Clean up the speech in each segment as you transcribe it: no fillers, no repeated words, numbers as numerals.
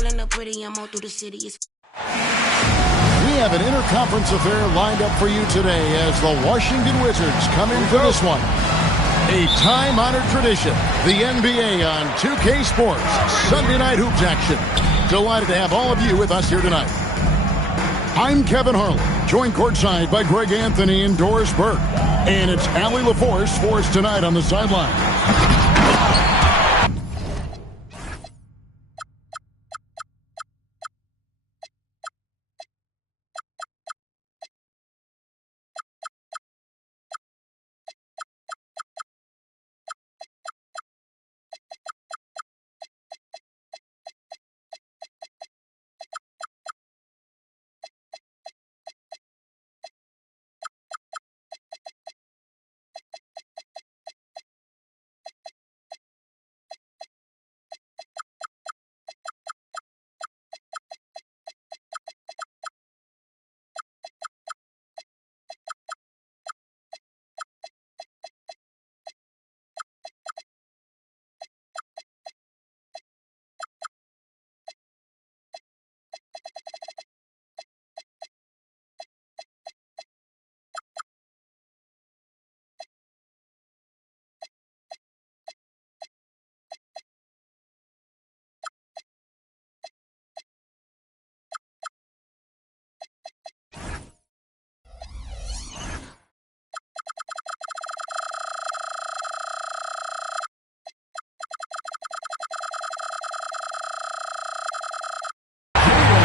pulling up with I'm all through the city. We have an interconference affair lined up for you today as the Washington Wizards come in for this one. A time-honored tradition, the NBA on 2K Sports, Sunday night hoops action. Delighted to have all of you with us here tonight. I'm Kevin Harlan, joined courtside by Greg Anthony and Doris Burke. And it's Allie LaForce for us tonight on the sideline.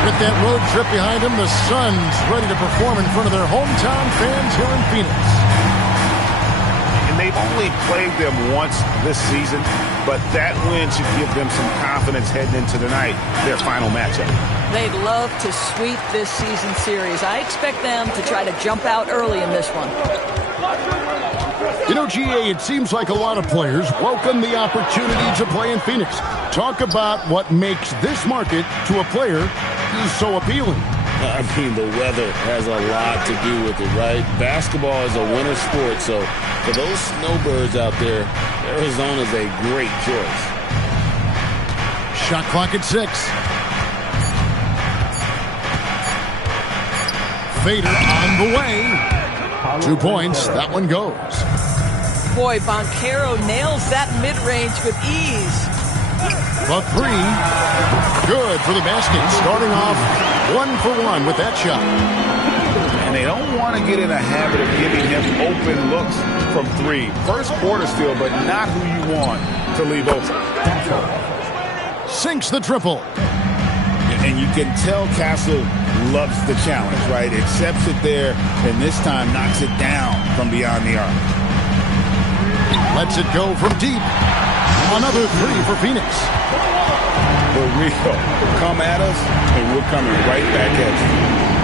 With that road trip behind him, the Suns ready to perform in front of their hometown fans here in Phoenix. And they've only played them once this season, but that win should give them some confidence heading into tonight, their final matchup. They'd love to sweep this season series. I expect them to try to jump out early in this one. You know, GA, it seems like a lot of players welcome the opportunity to play in Phoenix. Talk about what makes this market to a player is so appealing. I mean, the weather has a lot to do with it, right? Basketball is a winter sport, so for those snowbirds out there, Arizona is a great choice. Shot clock at 6. Fader on the way. 2 points. That one goes. Boy, Banchero nails that mid-range with ease. The 3, good for the basket. Starting off 1 for 1 with that shot. And they don't want to get in a habit of giving him open looks from 3. First quarter still, but not who you want to leave open. Sinks the triple. And you can tell Castle loves the challenge, right? Accepts it there, and this time knocks it down from beyond the arc. Lets it go from deep. Another 3 for Phoenix. For real. Come at us, and we're coming right back at you.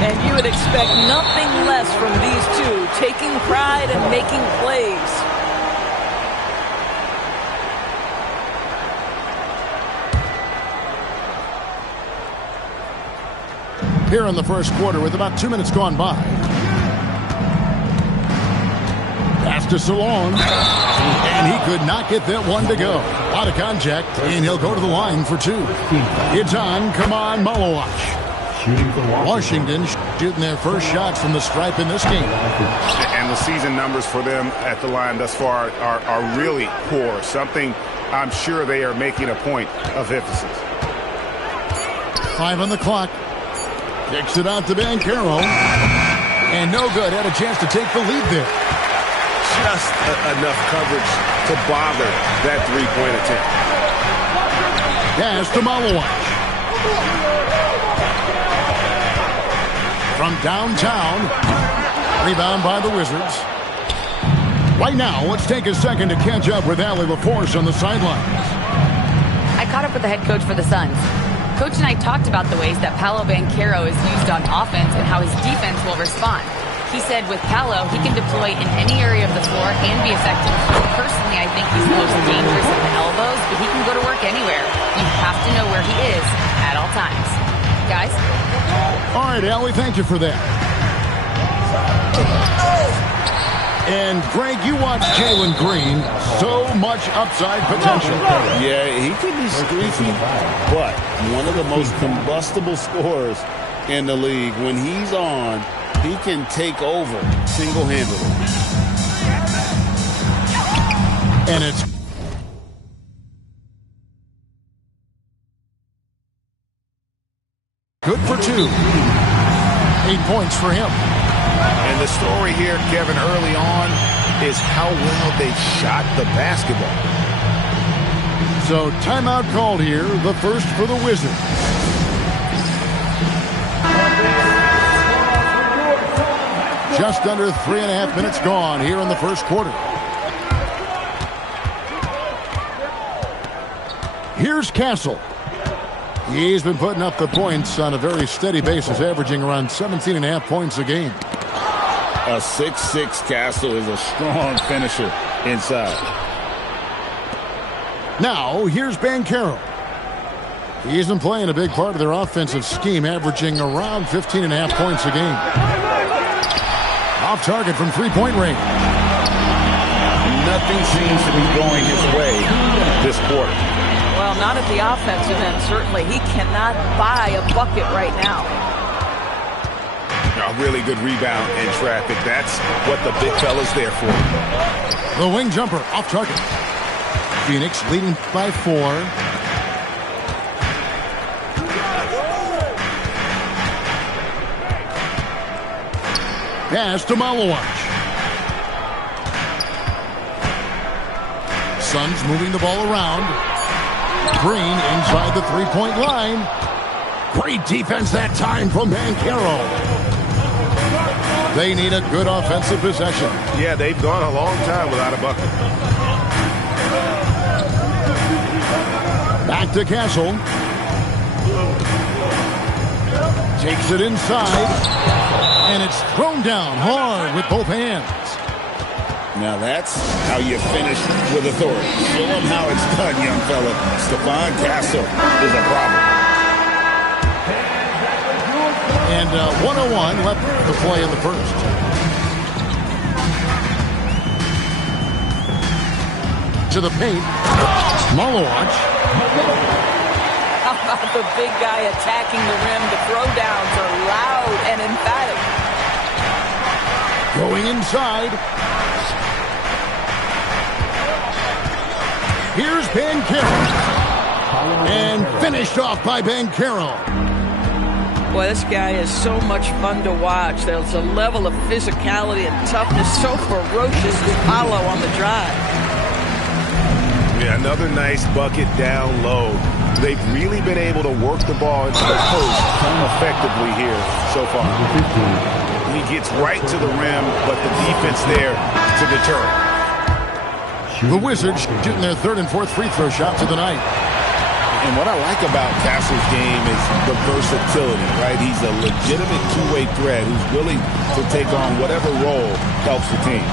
And you would expect nothing less from these two, taking pride and making plays. Here in the first quarter with about 2 minutes gone by. Pass to Salon. And he could not get that one to go. A lot of contact, and he'll go to the line for 2. It's on. Come on, Malawach. Washington shooting their first shots from the stripe in this game. And the season numbers for them at the line thus far are really poor. Something I'm sure they are making a point of emphasis. 5 on the clock. Kicks it out to Banchero. And no good. Had a chance to take the lead there. Just enough coverage to bother that three-point attempt. Pass to Malawach. From downtown. Rebound by the Wizards. Right now, let's take a second to catch up with Allie LaForce on the sidelines. I caught up with the head coach for the Suns. Coach and I talked about the ways that Paolo Banchero is used on offense and how his defense will respond. He said with Paolo, he can deploy in any area of the floor and be effective. Personally, I think he's the most dangerous at the elbows, but he can go to work anywhere. You have to know where he is at all times. Guys? All right, Allie, thank you for that. And, Greg, you watch Jalen Green. So much upside potential. Yeah, he could be streaky, but one of the most combustible scorers in the league. When he's on, he can take over single-handedly. And it's good for 2. 8 points for him. And the story here, Kevin, early on is how well they shot the basketball. So timeout called here, the first for the Wizards. Just under 3.5 minutes gone here in the first quarter. Here's Castle. He's been putting up the points on a very steady basis, averaging around 17.5 points a game. A 6'6" Castle is a strong finisher inside. Now, here's Banchero. He isn't playing a big part of their offensive scheme, averaging around 15.5 points a game. Off target from three-point range. Nothing seems to be going his way this quarter. Well, not at the offensive end, certainly. He cannot buy a bucket right now. A really good rebound in traffic. That's what the big fella's there for. The wing jumper off target. Phoenix leading by 4. Pass to Malowacz. Suns moving the ball around. Green inside the three-point line. Great defense that time from Banchero. They need a good offensive possession. Yeah, they've gone a long time without a bucket. Back to Castle. Takes it inside. And it's thrown down hard with both hands. Now that's how you finish with authority. Show them how it's done, young fella. Stephon Castle is a problem. And 101 left to play in the first. To the paint. Malowacz. How about the big guy attacking the rim? The throwdowns are loud and emphatic. Going inside. Here's Banchero. And finished off by Banchero. Boy, this guy is so much fun to watch. There's a level of physicality and toughness so ferocious to follow on the drive. Yeah, another nice bucket down low. They've really been able to work the ball into the post effectively here so far. He gets right to the rim, but the defense there to deter him. The Wizards shooting their third and fourth free throw shots of the night. And what I like about Castle's game is the versatility, right? He's a legitimate two-way threat who's willing to take on whatever role helps the team.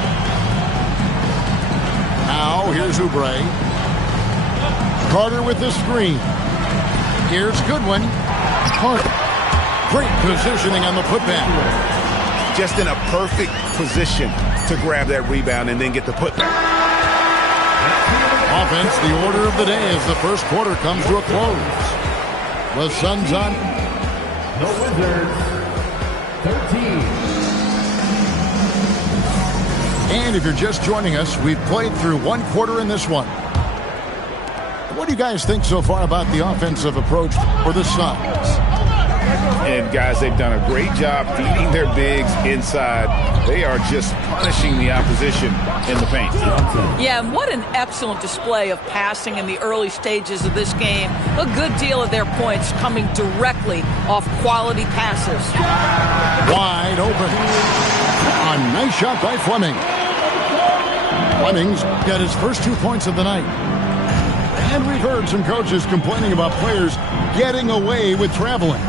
Now, here's Oubre. Carter with the screen. Here's Goodwin. Carter. Great positioning on the putback. Just in a perfect position to grab that rebound and then get the putback. Offense, the order of the day as the first quarter comes to a close. The Suns on. The Wizards, 13. And if you're just joining us, we've played through one quarter in this one. What do you guys think so far about the offensive approach for the Suns? And, guys, they've done a great job feeding their bigs inside. They are just punishing the opposition in the paint. Yeah, and what an excellent display of passing in the early stages of this game. A good deal of their points coming directly off quality passes. Wide open. A nice shot by Fleming. Fleming's got his first 2 points of the night. And we've heard some coaches complaining about players getting away with traveling.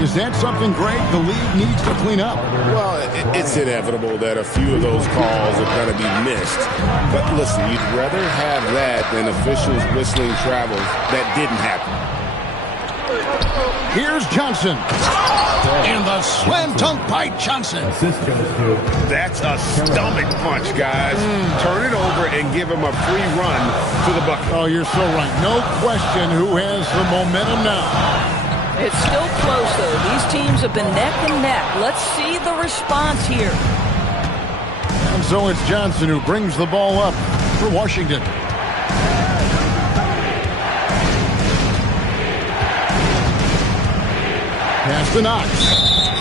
Is that something, Greg, the league needs to clean up? Well, it's inevitable that a few of those calls are going to be missed. But listen, you'd rather have that than officials whistling travels that didn't happen. Here's Johnson. And the slam dunk by Johnson. Assist goes to. That's a stomach punch, guys. Turn it over and give him a free run to the bucket. Oh, you're so right. No question who has the momentum now. It's still close, though. These teams have been neck and neck. Let's see the response here. And so it's Johnson who brings the ball up for Washington. Pass to Knox.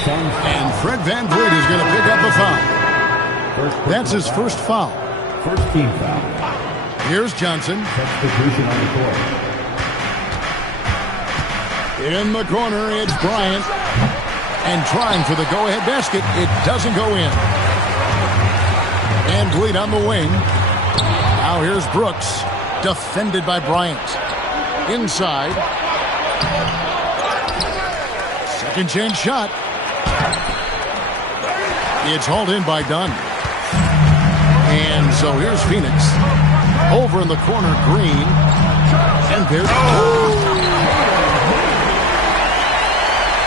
And Fred VanVleet is going to pick up a foul. That's his first foul. First team foul. Here's Johnson. Substitution on the court. In the corner, it's Bryant. And trying for the go-ahead basket. It doesn't go in. VanVleet on the wing. Now here's Brooks. Defended by Bryant. Inside. Second chance shot. It's hauled in by Dunn. And so here's Phoenix. Over in the corner, Green. And there's...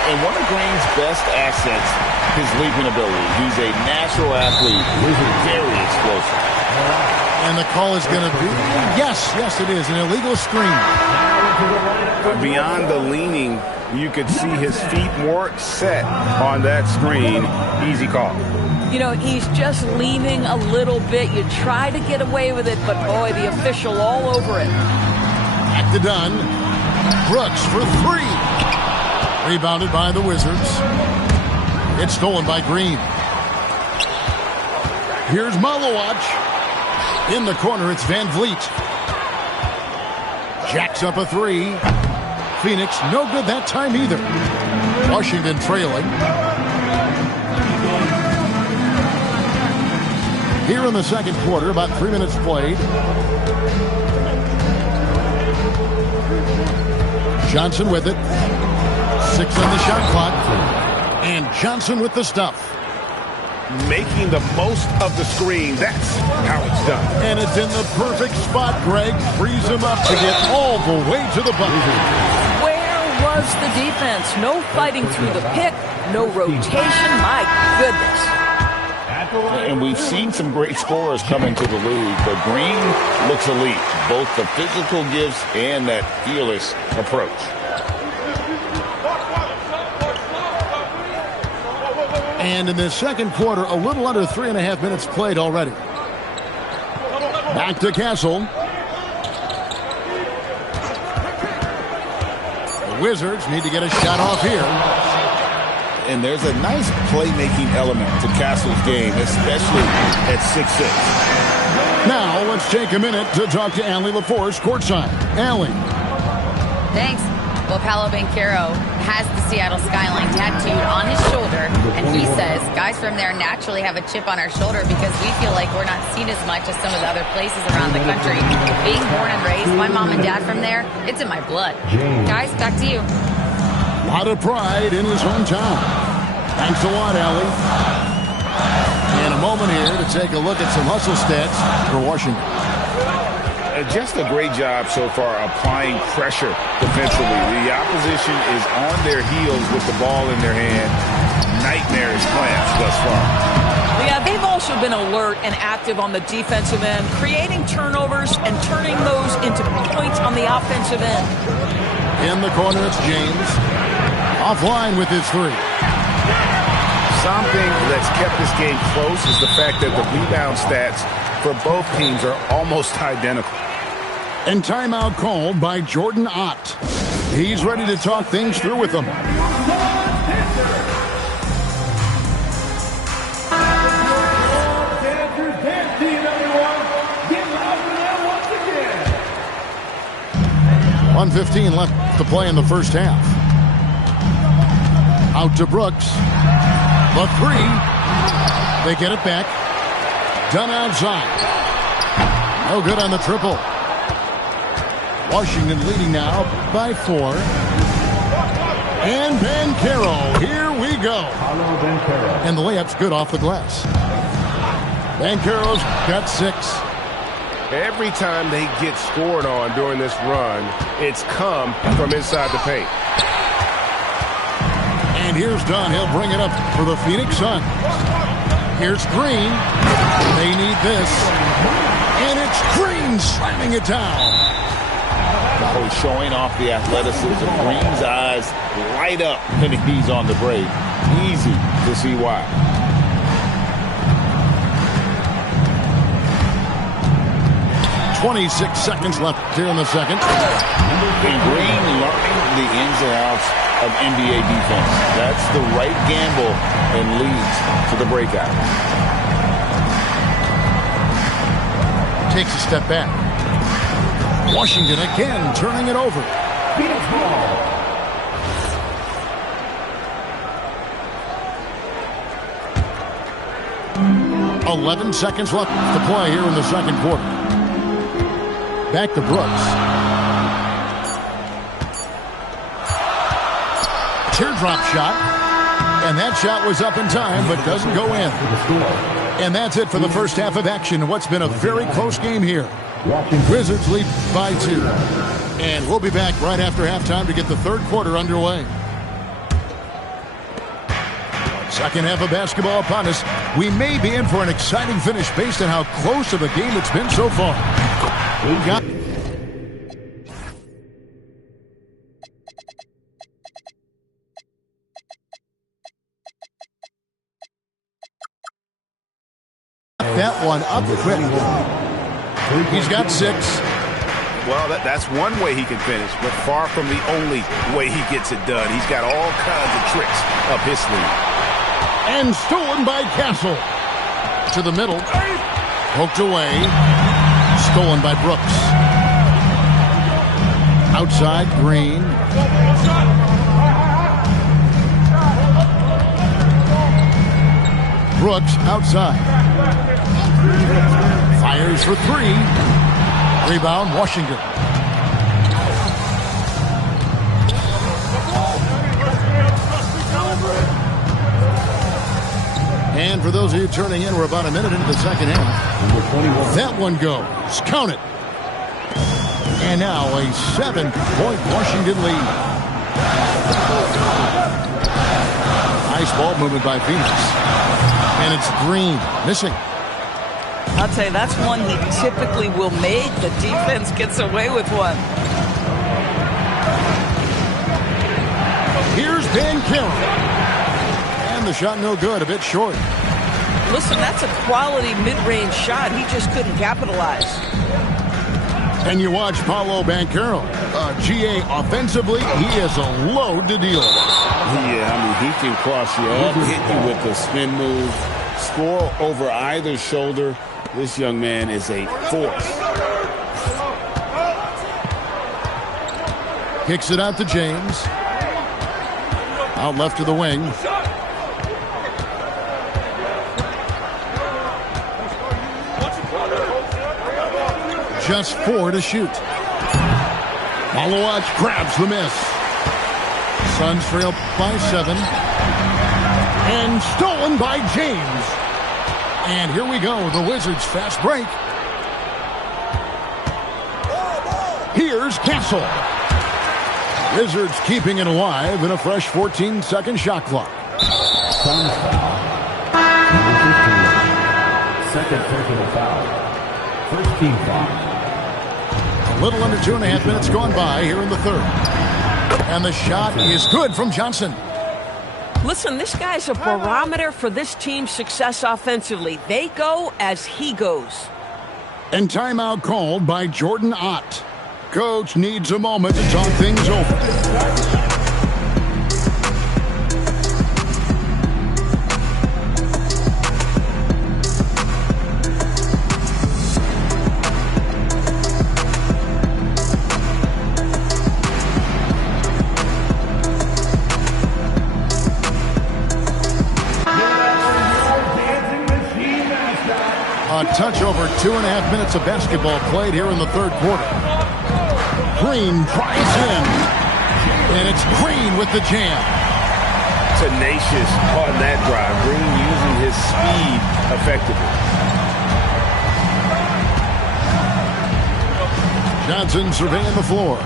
And one of Green's best assets, his leaping ability. He's a natural athlete. He's very explosive. And the call is going to be... Yes, it is. An illegal screen. Beyond the leaning, you could see his feet more set on that screen. Easy call. You know, he's just leaning a little bit. You try to get away with it, but boy, the official all over it. Back to Dunn. Brooks for three. Rebounded by the Wizards. It's stolen by Green. Here's Malawach. In the corner, it's VanVleet. Jacks up a three. Phoenix, no good that time either. Washington trailing. Here in the second quarter, about 3 minutes played. Johnson with it. 6 on the shot clock. And Johnson with the stuff. Making the most of the screen. That's how it's done. And it's in the perfect spot, Greg. Frees him up to get all the way to the bucket. Where was the defense? No fighting through the pick. No rotation. My goodness. And we've seen some great scorers come into the league, but Green looks elite. Both the physical gifts and that fearless approach. And in the second quarter, a little under 3.5 minutes played already. Back to Castle. The Wizards need to get a shot off here. And there's a nice playmaking element to Castle's game, especially at 6'6". Now let's take a minute to talk to Allie LaForce courtside. Allie. Thanks. Well, Paolo Banchero has the Seattle skyline tattooed on his shoulder, and he says guys from there naturally have a chip on our shoulder because we feel like we're not seen as much as some of the other places around the country. Being born and raised, my mom and dad from there, it's in my blood. Guys, back to you. A lot of pride in his hometown. Thanks a lot, Allie. In a moment here to take a look at some hustle stats for Washington. Just a great job so far applying pressure defensively. The opposition is on their heels with the ball in their hand. Nightmarish plans thus far. Yeah, they've also been alert and active on the defensive end, creating turnovers and turning those into points on the offensive end. In the corner, it's James. Offline with his three. Something that's kept this game close is the fact that the rebound stats for both teams are almost identical. And timeout called by Jordan Ott. He's ready to talk things through with them. .1:15 left to play in the first half. Out to Brooks. The three. They get it back. Done outside. No good on the triple. Washington leading now by 4. And Banchero, here we go. And the layup's good off the glass. Banchero's got 6. Every time they get scored on during this run, it's come from inside the paint. here's Dunn. He'll bring it up for the Phoenix Suns. Here's Green. They need this. And it's Green slamming it down. Oh, showing off the athleticism. Green's eyes light up when he's on the break. Easy to see why. 26 seconds left here in the second. And Green learning the ins and outs of NBA defense. That's the right gamble and leads to the breakout. Takes a step back. Washington again turning it over. Phoenix ball. 11 seconds left to play here in the second quarter. Back to Brooks. Teardrop shot. And that shot was up in time, but doesn't go in. And that's it for the first half of action. What's been a very close game here. Wizards lead by 2. And we'll be back right after halftime to get the third quarter underway. Second half of basketball upon us. We may be in for an exciting finish based on how close of a game it's been so far. We got that one up quick. He's got 6. Well, that's one way he can finish, but far from the only way he gets it done. He's got all kinds of tricks up his sleeve. And stolen by Castle. To the middle. Poked away. Stolen by Brooks. Outside, Green. Brooks outside. Fires for 3. Rebound, Washington. And for those of you turning in, we're about a minute into the second half. That one goes. Count it. And now a 7-point Washington lead. Nice ball movement by Phoenix. And it's Green missing. I'll tell you, that's one he typically will make. The defense gets away with one. Here's Banchero. And the shot no good, a bit short. Listen, that's a quality mid-range shot. He just couldn't capitalize. And you watch Paolo Banchero. GA offensively, he is a load to deal with. Yeah, I mean, he can cross you up, hit you with a spin move, score over either shoulder. This young man is a force. Kicks it out to James. Out left to the wing. Just 4 to shoot. Malawach grabs the miss. Suns trail by 7. And stolen by James. And here we go, the Wizards fast break. Here's Castle. Wizards keeping it alive in a fresh 14-second shot clock. Suns foul. Number 15. Second personal foul. First team foul. A little under 2.5 minutes gone by here in the third. And the shot is good from Johnson. Listen, this guy's a barometer for this team's success offensively. They go as he goes. And timeout called by Jordan Ott. Coach needs a moment to talk things over. A touch over 2.5 minutes of basketball played here in the third quarter. Green tries in. And it's Green with the jam. Tenacious on that drive. Green using his speed effectively. Johnson surveying the floor.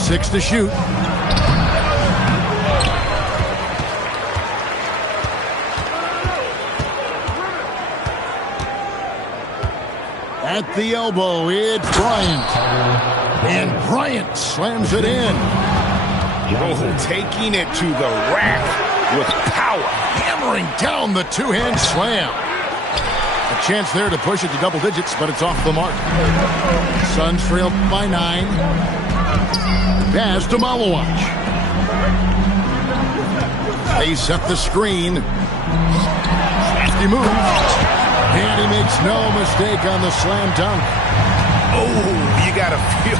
6 to shoot. At the elbow, it's Bryant. And Bryant slams it in. Oh, taking it to the rack with power. Hammering down the two-hand slam. A chance there to push it to double digits, but it's off the mark. Suns trail by 9. Pass to Malawach. They set the screen. He moves. And he makes no mistake on the slam dunk. Oh, you got to feel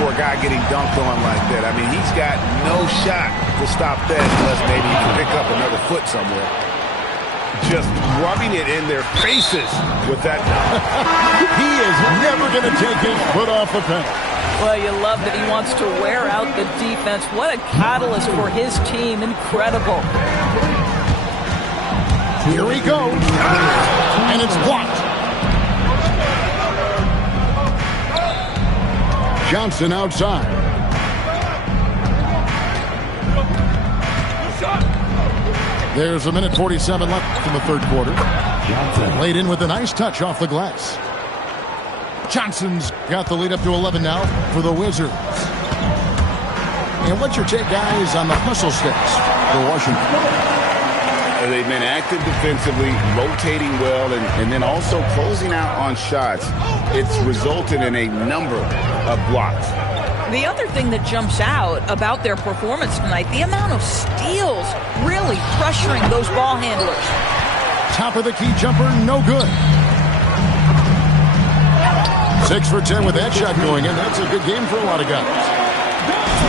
for a guy getting dunked on like that. I mean, he's got no shot to stop that unless maybe he can pick up another foot somewhere. Just rubbing it in their faces with that dunk. He is never going to take his foot off the pedal. Well, you love that he wants to wear out the defense. What a catalyst for his team. Incredible. Here he goes. And it's blocked. Johnson outside. There's a minute 47 left in the third quarter. Johnson laid in with a nice touch off the glass. Johnson's got the lead up to 11 now for the Wizards. And what's your take, guys, on the hustle sticks for Washington? They've been active defensively, rotating well, and then also closing out on shots. It's resulted in a number of blocks. The other thing that jumps out about their performance tonight, the amount of steals really pressuring those ball handlers. Top of the key jumper, no good. 6 for 10 with that shot going in. That's a good game for a lot of guys.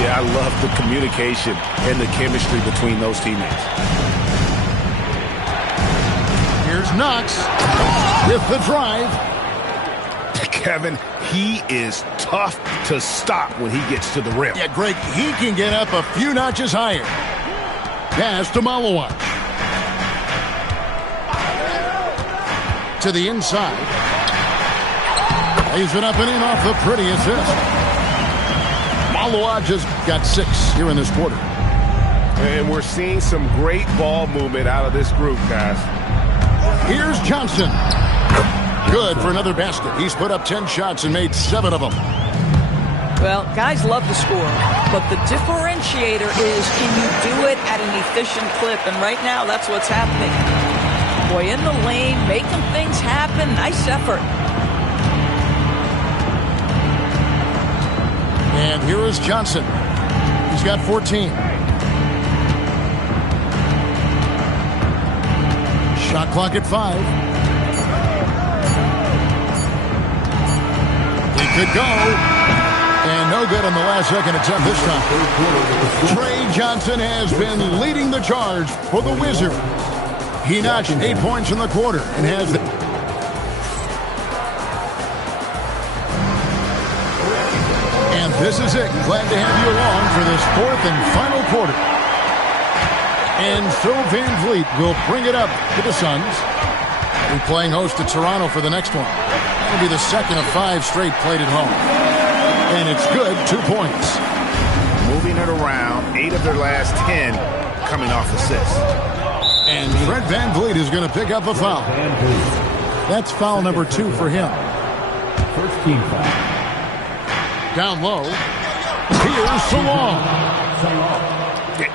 Yeah, I love the communication and the chemistry between those teammates. Here's Knox with the drive. Kevin, he is tough to stop when he gets to the rim. Yeah, Greg, he can get up a few notches higher. Pass to Malawach. To the inside. Lays it up and in off the pretty assist. Malawach has got 6 here in this quarter. And we're seeing some great ball movement out of this group, guys. Here's Johnson. Good for another basket. He's put up 10 shots and made 7 of them. Well, guys love to score, but the differentiator is can you do it at an efficient clip? And right now, that's what's happening. Boy, in the lane, making things happen. Nice effort. And here is Johnson. He's got 14. Shot clock at 5. He could go. And no good on the last second attempt this time. Trey Johnson has been leading the charge for the Wizards. He notched 8 points in the quarter and has... And this is it. Glad to have you along for this 4th and final quarter. And Phil VanVleet will bring it up to the Suns. We're playing host to Toronto for the next one. That'll be the second of 5 straight played at home. And it's good, 2 points. Moving it around, 8 of their last 10 coming off assists. And Fred VanVleet is going to pick up a foul. That's foul number 2 for him. First team foul. Down low. Here's Salong.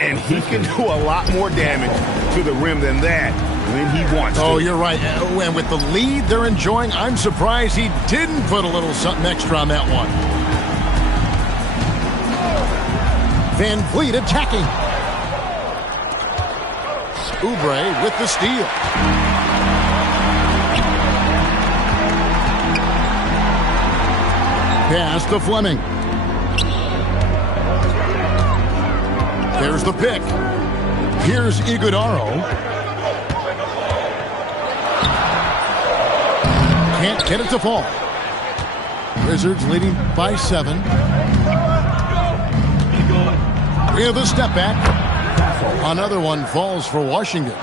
And he can do a lot more damage to the rim than that when he wants to. Oh, you're right. And with the lead they're enjoying, I'm surprised he didn't put a little something extra on that one. VanVleet attacking. Oubre with the steal. Pass to Fleming. There's the pick. Here's Iguodaro. Can't get it to fall. Wizards leading by 7. We have a step back. Another one falls for Washington.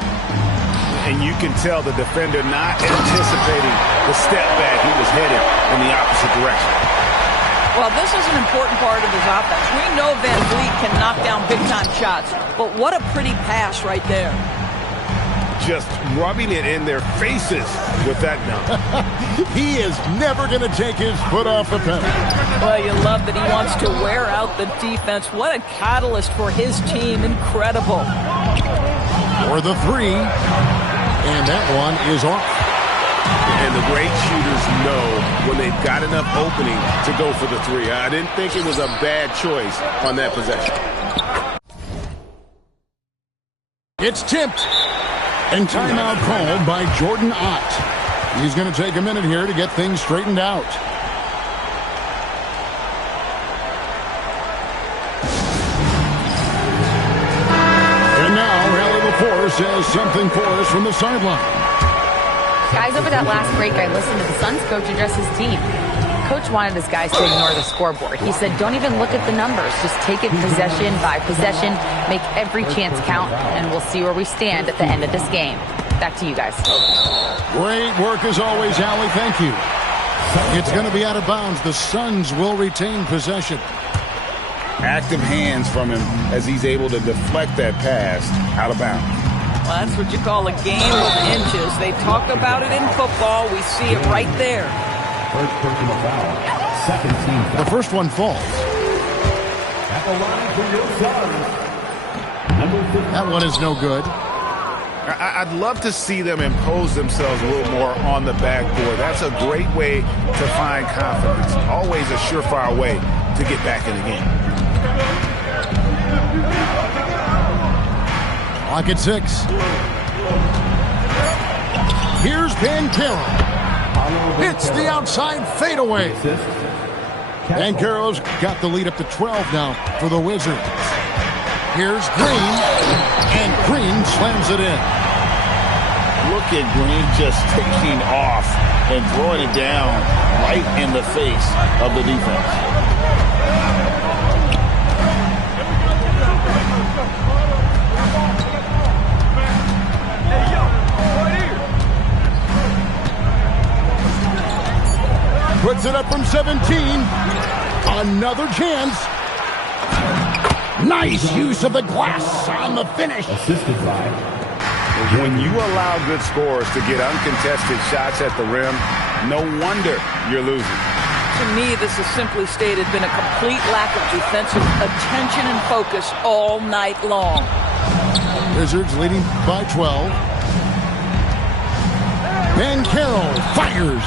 And you can tell the defender not anticipating the step back. He was headed in the opposite direction. Well, this is an important part of his offense. We know Van Vliet can knock down big-time shots, but what a pretty pass right there. Just rubbing it in their faces with that dunk. He is never going to take his foot off the pedal. Well, you love that he wants to wear out the defense. What a catalyst for his team. Incredible. For the three. And that one is off. And the great shooters know when they've got enough opening to go for the three. I didn't think it was a bad choice on that possession. It's tipped. And timeout called by Jordan Ott. He's going to take a minute here to get things straightened out. And now, Hallie LaForce has something for us from the sideline. Guys, over that last break, I listened to the Suns coach address his team. Coach wanted his guys to ignore the scoreboard. He said, don't even look at the numbers. Just take it possession by possession, make every chance count, and we'll see where we stand at the end of this game. Back to you guys. Great work as always, Hallie. Thank you. It's going to be out of bounds. The Suns will retain possession. Active hands from him as he's able to deflect that pass out of bounds. Well, that's what you call a game of inches. They talk about it in football. We see it right there. First personal foul. Second team foul. The first one falls. At the line for your Suns. Number 15. That one is no good. I'd love to see them impose themselves a little more on the backboard. That's a great way to find confidence. Always a surefire way to get back in the game. Clock at 6. Here's Banchero. Hits the outside fadeaway. Banchero's got the lead up to 12 now for the Wizards. Here's Green, and Green slams it in. Look at Green just taking off and throwing it down right in the face of the defense. Puts it up from 17. Another chance. Nice use of the glass on the finish. Assisted by. When you allow good scorers to get uncontested shots at the rim, no wonder you're losing. To me, this has simply stated been a complete lack of defensive attention and focus all night long. Wizards leading by 12. Banchero fires.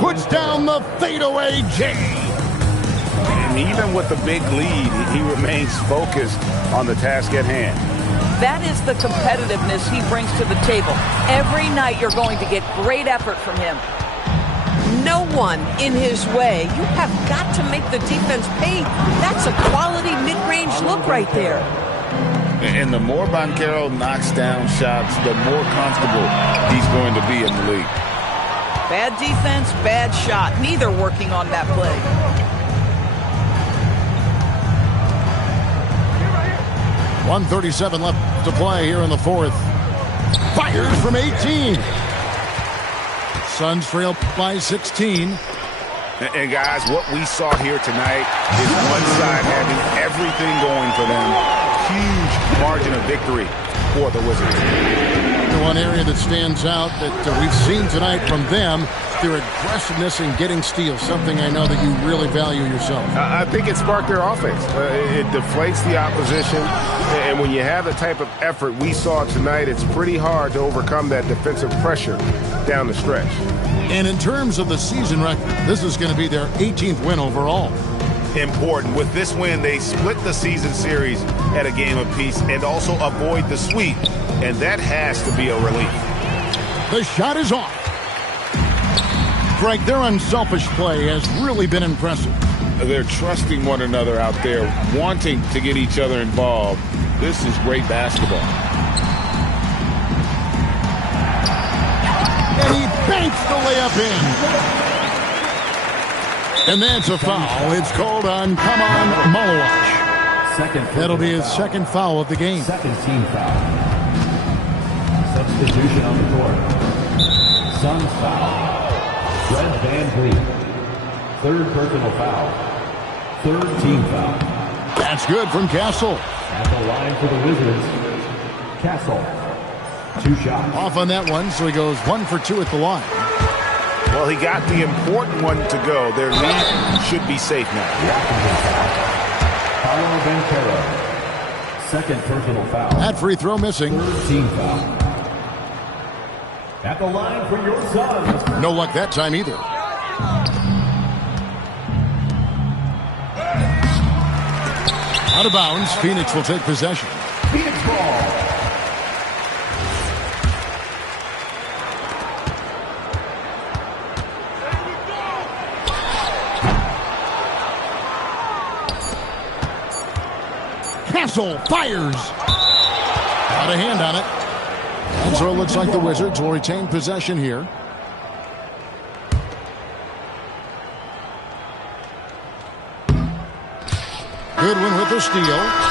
Puts down the fadeaway J. And even with the big lead, he remains focused on the task at hand. That is the competitiveness he brings to the table. Every night you're going to get great effort from him. No one in his way. You have got to make the defense pay. That's a quality mid-range look right there. And the more Banchero knocks down shots, the more comfortable he's going to be in the league. Bad defense, bad shot. Neither working on that play. .137 left to play here in the fourth. Fires from 18. Suns trail by 16. And guys, what we saw here tonight is one side having everything going for them. Huge margin of victory for the Wizards. The one area that stands out that we've seen tonight from them, their aggressiveness in getting steals, something I know that you really value yourself. I think it sparked their offense. It deflates the opposition, and when you have the type of effort we saw tonight, it's pretty hard to overcome that defensive pressure down the stretch. And in terms of the season record, this is going to be their 18th win overall. Important. With this win, they split the season series at a game apiece and also avoid the sweep, and that has to be a relief. The shot is off. Greg, their unselfish play has really been impressive. They're trusting one another out there, wanting to get each other involved. This is great basketball. And he banks the layup in. And that's a foul. It's called on Kaman Malawach. That'll be his second foul of the game. Second team foul. Substitution on the court. Suns foul. Fred VanVleet. Third personal foul. Third team foul. That's good from Castle. At the line for the Wizards, Castle. 2 shots. Off on that one, so he goes 1 for 2 at the line. Well, he got the important one to go. Their lead should be safe now. Washington foul. Paolo Banchero. Second personal foul. That free throw missing. Third team foul. At the line for your Suns. No luck that time either. Out of bounds, Phoenix will take possession. Phoenix ball. Castle fires. Got a hand on it. And so it looks like the Wizards will retain possession here. Goodwin with the steal.